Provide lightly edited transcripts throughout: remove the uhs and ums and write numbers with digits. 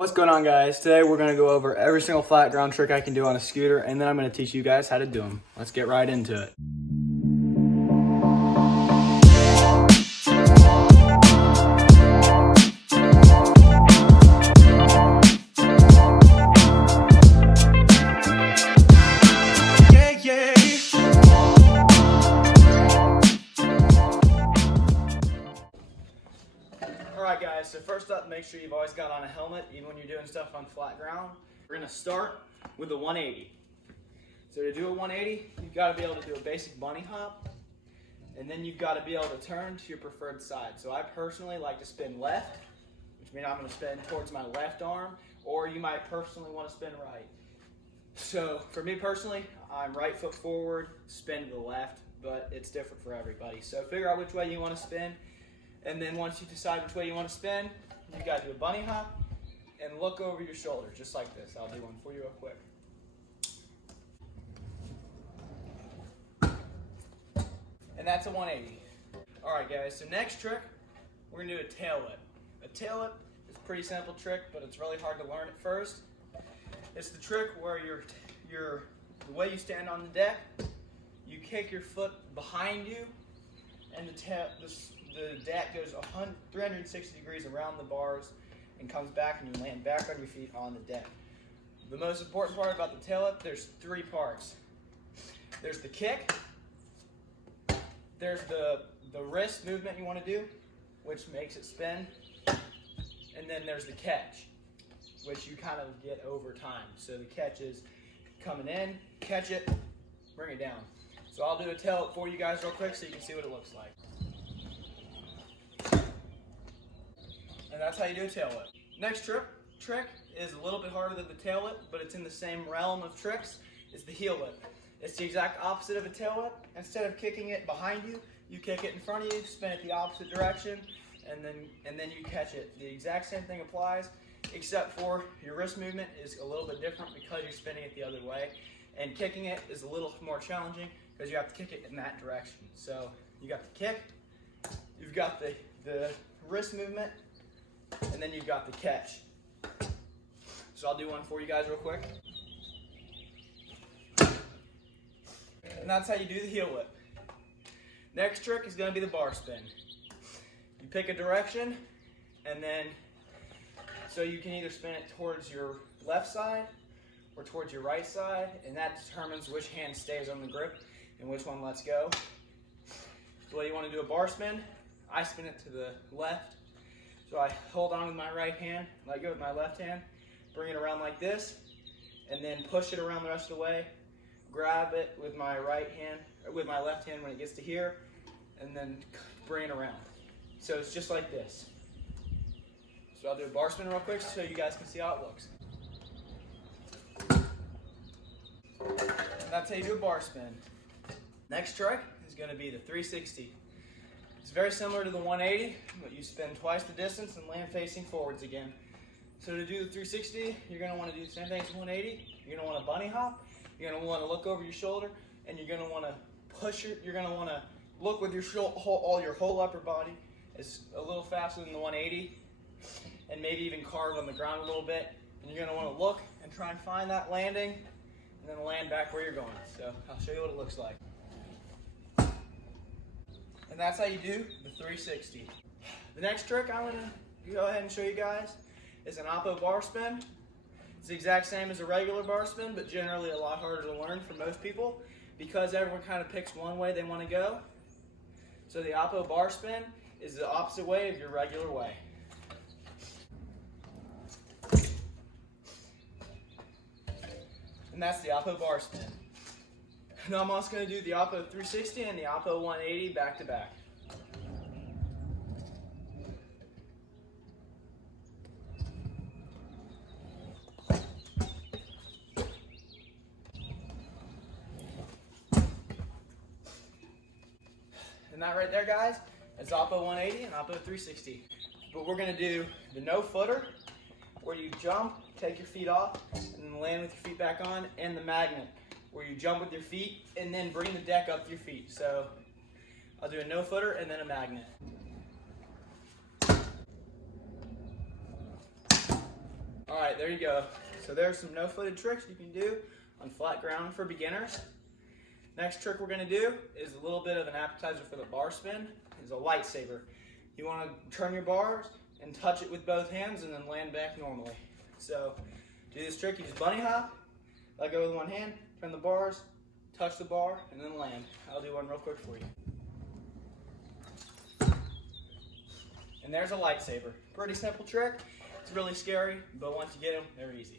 What's going on, guys? Today we're going to go over every single flat ground trick I can do on a scooter, and then I'm going to teach you guys how to do them. Let's get right into it. Alright guys, so first up, make sure you've always got on a helmet, even when you're doing stuff on flat ground. We're going to start with a 180. So to do a 180, you've got to be able to do a basic bunny hop, and then you've got to be able to turn to your preferred side. So I personally like to spin left, which means I'm going to spin towards my left arm, or you might personally want to spin right. So for me personally, I'm right foot forward, spin to the left, but it's different for everybody. So figure out which way you want to spin. And then once you decide which way you want to spin, you got to do a bunny hop and look over your shoulder, just like this. I'll do one for you real quick. And that's a 180. All right, guys, so next trick, we're going to do a tail whip. A tail whip is a pretty simple trick, but it's really hard to learn at first. It's the trick where the way you stand on the deck, you kick your foot behind you, and the deck goes 360 degrees around the bars and comes back, and you land back on your feet on the deck. The most important part about the tail whip, there's three parts. There's the kick, there's the wrist movement you want to do, which makes it spin, and then there's the catch, which you kind of get over time. So the catch is coming in, catch it, bring it down. So I'll do a tail whip for you guys real quick so you can see what it looks like. And that's how you do a tail whip. Next trick is a little bit harder than the tail whip, but it's in the same realm of tricks. It's the heel whip. It's the exact opposite of a tail whip. Instead of kicking it behind you, you kick it in front of you, spin it the opposite direction, and then you catch it. The exact same thing applies, except for your wrist movement is a little bit different because you're spinning it the other way. And kicking it is a little more challenging because you have to kick it in that direction. So you got the kick, you've got the wrist movement, and then you've got the catch. So I'll do one for you guys real quick. And that's how you do the heel whip. Next trick is going to be the bar spin. You pick a direction, and then so you can either spin it towards your left side or towards your right side, and that determines which hand stays on the grip and which one lets go. The way you want to do a bar spin, I spin it to the left. So I hold on with my right hand, let go with my left hand, bring it around like this, and then push it around the rest of the way. Grab it with my right hand, or with my left hand when it gets to here, and then bring it around. So it's just like this. So I'll do a bar spin real quick so you guys can see how it looks. And that's how you do a bar spin. Next trick is going to be the 360. It's very similar to the 180, but you spin twice the distance and land facing forwards again. So to do the 360, you're going to want to do the same thing as 180. You're going to want to bunny hop. You're going to want to look over your shoulder, and you're going to want to you're going to want to look with your your whole upper body. It's a little faster than the 180, and maybe even carve on the ground a little bit. And you're going to want to look and try and find that landing, and then land back where you're going. So I'll show you what it looks like. And that's how you do the 360. The next trick I'm going to go ahead and show you guys is an Oppo Bar Spin. It's the exact same as a regular bar spin, but generally a lot harder to learn for most people because everyone kind of picks one way they want to go. So the Oppo Bar Spin is the opposite way of your regular way. And that's the Oppo Bar Spin. Now I'm also going to do the Oppo 360 and the Oppo 180 back to back. And that right there, guys, is Oppo 180 and Oppo 360. But we're going to do the no footer, where you jump, take your feet off, and then land with your feet back on, and the magnet, where you jump with your feet and then bring the deck up to your feet. So I'll do a no footer and then a magnet. right, there you go. So there's some no-footed tricks you can do on flat ground for beginners. Next trick we're gonna do is a little bit of an appetizer for the bar spin, is a light saber. You wanna turn your bars and touch it with both hands and then land back normally. So to do this trick, you just bunny hop, let go with one hand, turn the bars, touch the bar, and then land. I'll do one real quick for you. And there's a lightsaber. Pretty simple trick. It's really scary, but once you get them, they're easy.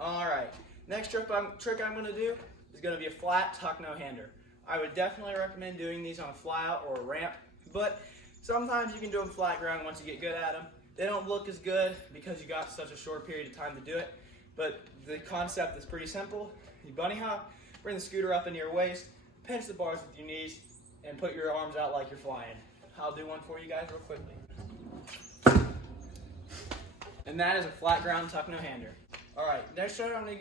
All right, next trick I'm going to do is going to be a flat tuck no-hander. I would definitely recommend doing these on a flyout or a ramp, but sometimes you can do them flat ground once you get good at them. They don't look as good because you got such a short period of time to do it, but the concept is pretty simple. You bunny hop, bring the scooter up into your waist, pinch the bars with your knees, and put your arms out like you're flying. I'll do one for you guys real quickly. And that is a flat ground tuck no-hander. All right, next trick I'm gonna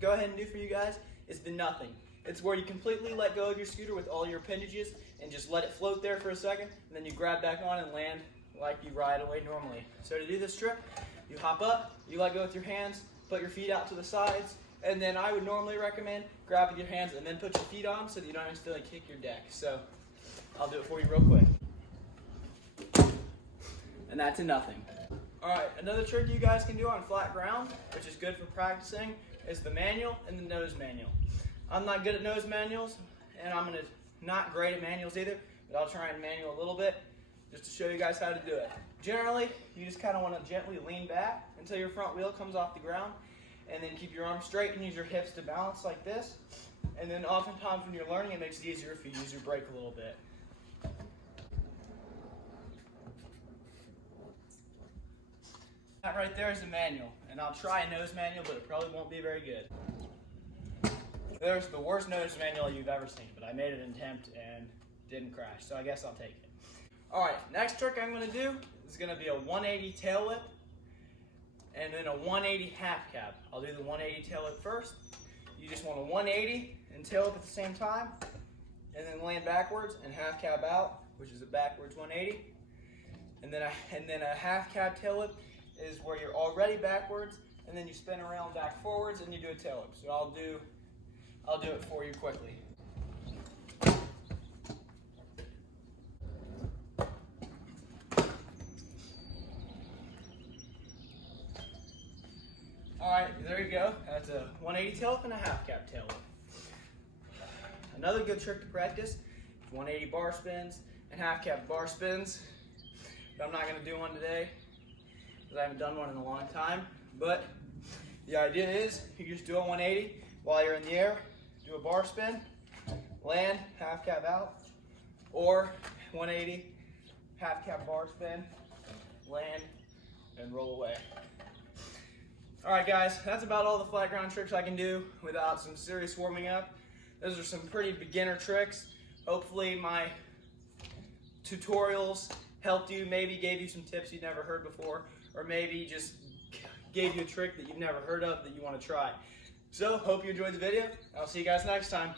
go ahead and do for you guys is the nothing. It's where you completely let go of your scooter with all your appendages and just let it float there for a second, and then you grab back on and land like you ride away normally. So to do this trick, you hop up, you let go with your hands, put your feet out to the sides, and then I would normally recommend grab with your hands and then put your feet on so that you don't accidentally kick your deck. So I'll do it for you real quick. And that's a nothing. All right, another trick you guys can do on flat ground, which is good for practicing, is the manual and the nose manual. I'm not good at nose manuals, and I'm not great at manuals either, but I'll try and manual a little bit just to show you guys how to do it. Generally, you just kind of want to gently lean back until your front wheel comes off the ground, and then keep your arms straight and use your hips to balance like this. And then oftentimes when you're learning, it makes it easier if you use your brake a little bit. That right there is a manual, and I'll try a nose manual, but it probably won't be very good. There's the worst nose manual you've ever seen, but I made an attempt and didn't crash, so I guess I'll take it. All right, next trick I'm gonna do is gonna be a 180 tail whip and then a 180 half cab. I'll do the 180 tail whip first. You just want a 180 and tail whip at the same time, and then land backwards and half cab out, which is a backwards 180. And then a half cab tail whip is where you're already backwards, and then you spin around back forwards, and you do a tail whip. So I'll do it for you quickly. All right, there you go. That's a 180 tail whip and a half cab tail whip. Another good trick to practice is 180 bar spins and half cab bar spins. But I'm not going to do one today, I haven't done one in a long time, but the idea is you just do a 180 while you're in the air, do a bar spin, land, half cab out, or 180, half cab bar spin, land, and roll away. All right guys, that's about all the flat ground tricks I can do without some serious warming up. Those are some pretty beginner tricks. Hopefully my tutorials helped you, maybe gave you some tips you'd never heard before, or maybe just gave you a trick that you've never heard of that you want to try. So, hope you enjoyed the video. I'll see you guys next time.